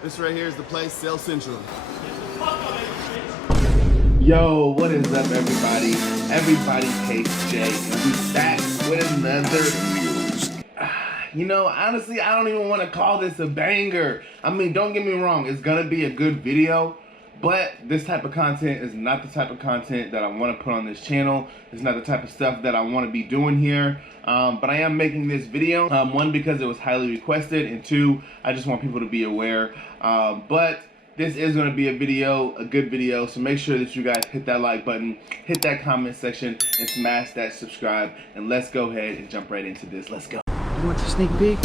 This right here is the place, Sales Central. Yo, what is up, everybody? Everybody hates Jae, and we back with another news. You know, honestly, I don't even want to call this a banger. I mean, don't get me wrong, it's gonna be a good video, but this type of content is not the type of content that I want to put on this channel. It's not the type of stuff that I want to be doing here. But I am making this video, one, because it was highly requested, and two, I just want people to be aware. But this is going to be a video, a good video, so make sure that you guys hit that like button, hit that comment section, and smash that subscribe, and let's go ahead and jump right into this. Let's go. You want the sneak peek?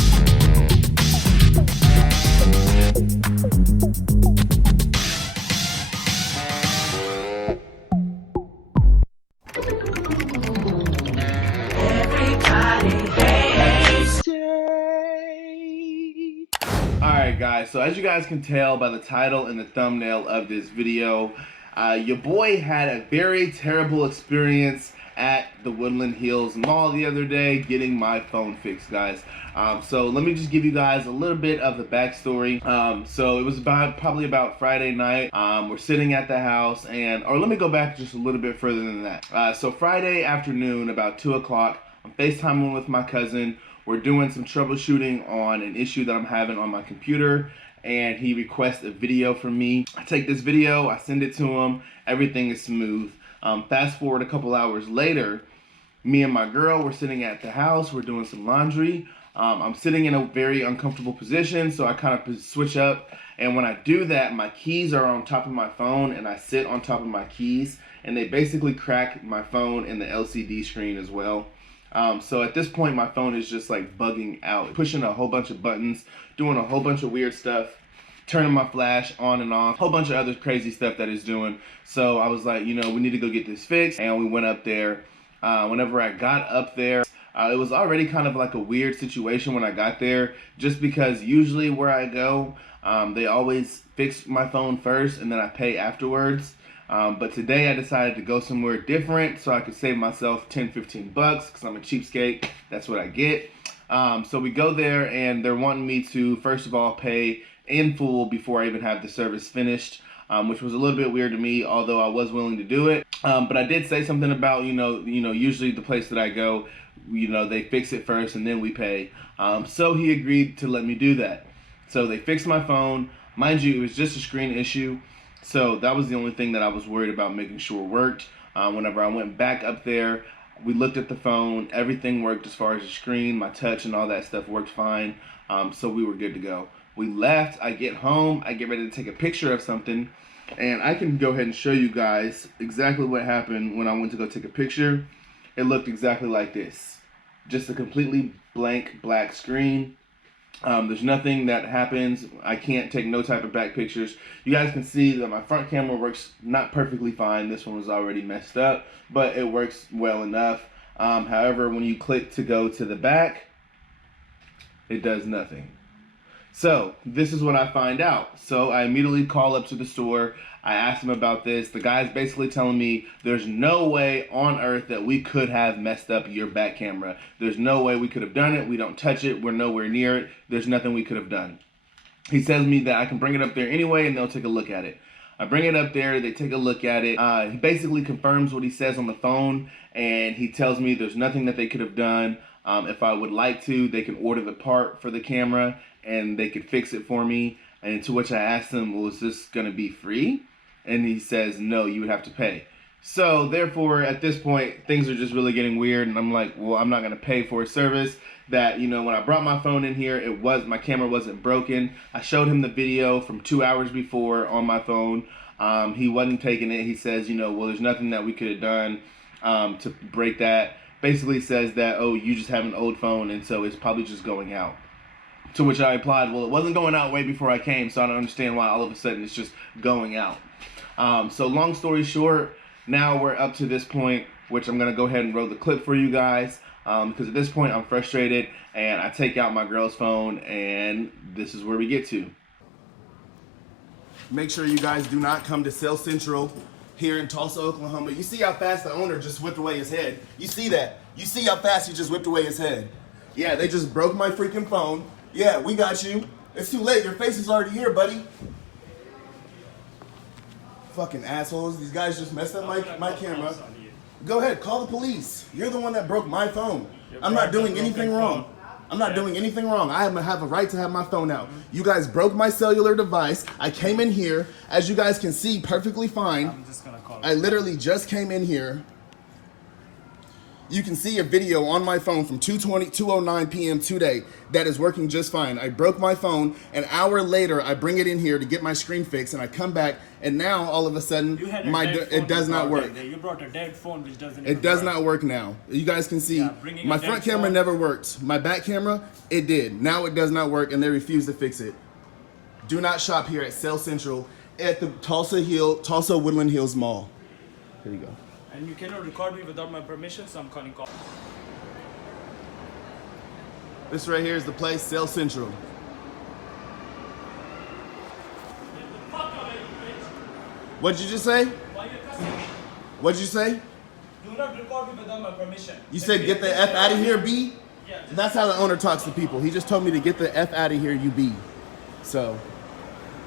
Alright guys, so as you guys can tell by the title and the thumbnail of this video, your boy had a very terrible experience at the Woodland Hills Mall the other day getting my phone fixed, guys. So let me just give you guys a little bit of the backstory. So it was probably about Friday night. We're sitting at the house, or let me go back just a little bit further than that. So Friday afternoon, about 2 o'clock, I'm FaceTiming with my cousin. We're doing some troubleshooting on an issue that I'm having on my computer, and he requests a video from me. I take this video, I send it to him, everything is smooth. Fast forward a couple hours later, me and my girl, we're sitting at the house, we're doing some laundry. I'm sitting in a very uncomfortable position, so I kind of switch up, and when I do that, my keys are on top of my phone, and I sit on top of my keys, and they basically crack my phone and the LCD screen as well. So at this point, my phone is just like bugging out, pushing a whole bunch of buttons, doing a whole bunch of weird stuff, turning my flash on and off, whole bunch of other crazy stuff that it's doing. So I was like, you know, we need to go get this fixed, and we went up there. Whenever I got up there, it was already kind of like a weird situation when I got there, just because usually where I go, they always fix my phone first and then I pay afterwards. But today I decided to go somewhere different so I could save myself 10-15 bucks because I'm a cheapskate. That's what I get. So we go there, and they're wanting me to first of all pay in full before I even have the service finished, which was a little bit weird to me, although I was willing to do it. But I did say something about, you know, usually the place that I go, you know, they fix it first and then we pay. So he agreed to let me do that. So they fixed my phone. Mind you, it was just a screen issue. So that was the only thing that I was worried about making sure worked. Whenever I went back up there, we looked at the phone. Everything worked as far as the screen, my touch, and all that stuff worked fine. So we were good to go. We left. I get home. I get ready to take a picture of something. And I can go ahead and show you guys exactly what happened when I went to go take a picture. It looked exactly like this. Just a completely blank black screen. There's nothing that happens. I can't take no type of back pictures. You guys can see that my front camera works not perfectly fine. This one was already messed up, but it works well enough. However, when you click to go to the back, it does nothing. So this is what I find out. So I immediately call up to the store. I asked them about this. The guy's basically telling me there's no way on earth that we could have messed up your back camera. There's no way we could have done it. We don't touch it. We're nowhere near it. There's nothing we could have done. He tells me that I can bring it up there anyway and they'll take a look at it. I bring it up there, they take a look at it. He basically confirms what he says on the phone, and he tells me there's nothing that they could have done. If I would like to, they can order the part for the camera and they could fix it for me. And to which I asked him, well, is this gonna be free? And he says, no, you would have to pay. So therefore, at this point, things are just really getting weird, and I'm like, well, I'm not gonna pay for a service that, you know, when I brought my phone in here, my camera wasn't broken. I showed him the video from 2 hours before on my phone. He wasn't taking it. He says, you know, well, there's nothing that we could have done to break that. Basically says that, oh, you just have an old phone, and so it's probably just going out. To which I replied, well, it wasn't going out way before I came, so I don't understand why all of a sudden it's just going out. So long story short, now we're up to this point, which I'm going to go ahead and roll the clip for you guys, because at this point I'm frustrated, and I take out my girl's phone, and this is where we get to. Make sure you guys do not come to Sales Central here in Tulsa, Oklahoma. You see how fast the owner just whipped away his head? You see that? You see how fast he just whipped away his head? Yeah, they just broke my freaking phone. Yeah, we got you. It's too late. Your face is already here, buddy. Fucking assholes. These guys just messed up my camera. Go ahead, call the police. You're the one that broke my phone. I'm not doing anything wrong. I'm not doing anything wrong. I have a right to have my phone out. You guys broke my cellular device. I came in here, as you guys can see, perfectly fine. I'm just gonna call I literally just came in here. You can see a video on my phone from 2:09 p.m. today that is working just fine. I broke my phone. An hour later, I bring it in here to get my screen fixed, and I come back, and now all of a sudden, it does not work. You brought a dead phone which doesn't. It does not work now. You guys can see my front camera never worked. My back camera, it did. Now it does not work, and they refuse to fix it. Do not shop here at Sale Central at the Tulsa Woodland Hills Mall. Here you go. And you cannot record me without my permission, so I'm calling call. This right here is the place, Sale Central. What'd you just say? What'd you say? Do not record me without my permission. You said get the F out of here, B? Yeah. That's how the owner talks to people. He just told me to get the F out of here, you B. So,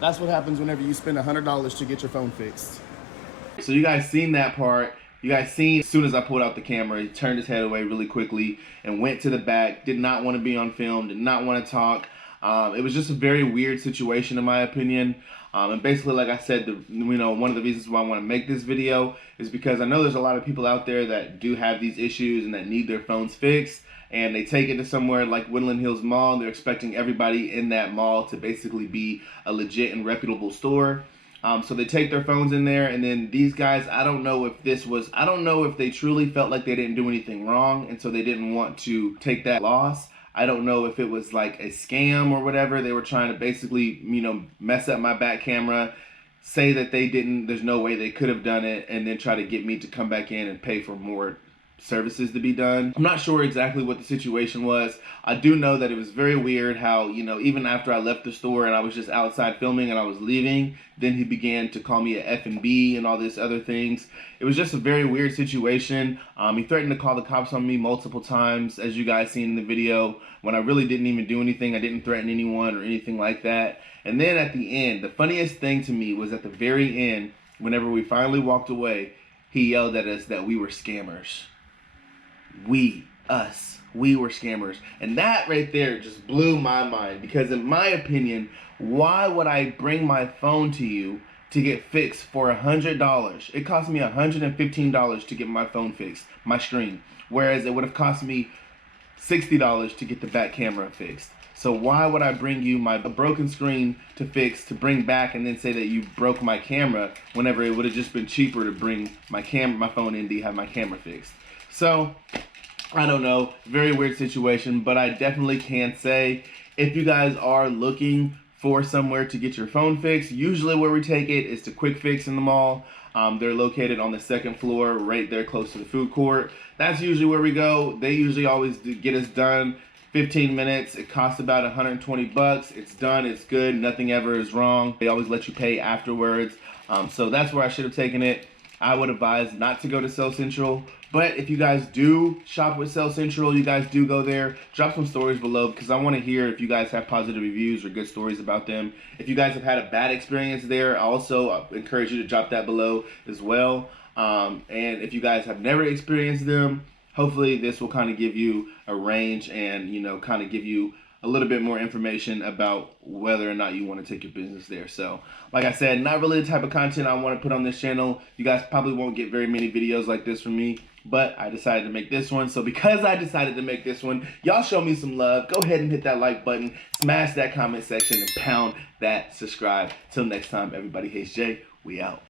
that's what happens whenever you spend $100 to get your phone fixed. So you guys seen that part. You guys seen, as soon as I pulled out the camera, he turned his head away really quickly and went to the back, did not want to be on film, did not want to talk. It was just a very weird situation in my opinion. And basically, like I said, one of the reasons why I want to make this video is because I know there's a lot of people out there that do have these issues and that need their phones fixed. And they take it to somewhere like Woodland Hills Mall, and they're expecting everybody in that mall to basically be a legit and reputable store. So they take their phones in there, and then these guys, I don't know if they truly felt like they didn't do anything wrong, and so they didn't want to take that loss. I don't know if it was like a scam or whatever. They were trying to basically, mess up my back camera, say that they didn't, there's no way they could have done it, and then try to get me to come back in and pay for more services to be done. I'm not sure exactly what the situation was. I do know that it was very weird how, even after I left the store and I was just outside filming and I was leaving, then he began to call me a F&B and all these other things. It was just a very weird situation. He threatened to call the cops on me multiple times, as you guys seen in the video, when I really didn't even do anything. I didn't threaten anyone or anything like that. And then at the end, the funniest thing to me was at the very end, whenever we finally walked away, he yelled at us that we were scammers. We were scammers. And that right there just blew my mind, because in my opinion, why would I bring my phone to you to get fixed for $100? It cost me $115 to get my phone fixed, my screen, whereas it would have cost me $60 to get the back camera fixed. So why would I bring you my broken screen to fix, to bring back, and then say that you broke my camera, whenever it would have just been cheaper to bring my phone in to have my camera fixed? So, I don't know, very weird situation, but I definitely can say, if you guys are looking for somewhere to get your phone fixed, usually where we take it is to Quick Fix in the mall. They're located on the second floor, right there close to the food court. That's usually where we go. They usually always get us done 15 minutes. It costs about 120 bucks. It's done, it's good, nothing ever is wrong. They always let you pay afterwards. So that's where I should have taken it. I would advise not to go to Sale Central. But if you guys do shop with Sale Central, you guys do go there, drop some stories below, because I want to hear if you guys have positive reviews or good stories about them. If you guys have had a bad experience there, I also encourage you to drop that below as well. And if you guys have never experienced them, hopefully this will kind of give you a range and, kind of give you a little bit more information about whether or not you want to take your business there. So, like I said, not really the type of content I want to put on this channel. You guys probably won't get very many videos like this from me, but I decided to make this one. So because I decided to make this one, y'all show me some love. Go ahead and hit that like button, smash that comment section, and pound that subscribe. Till next time, everybody, Hates Jae, we out.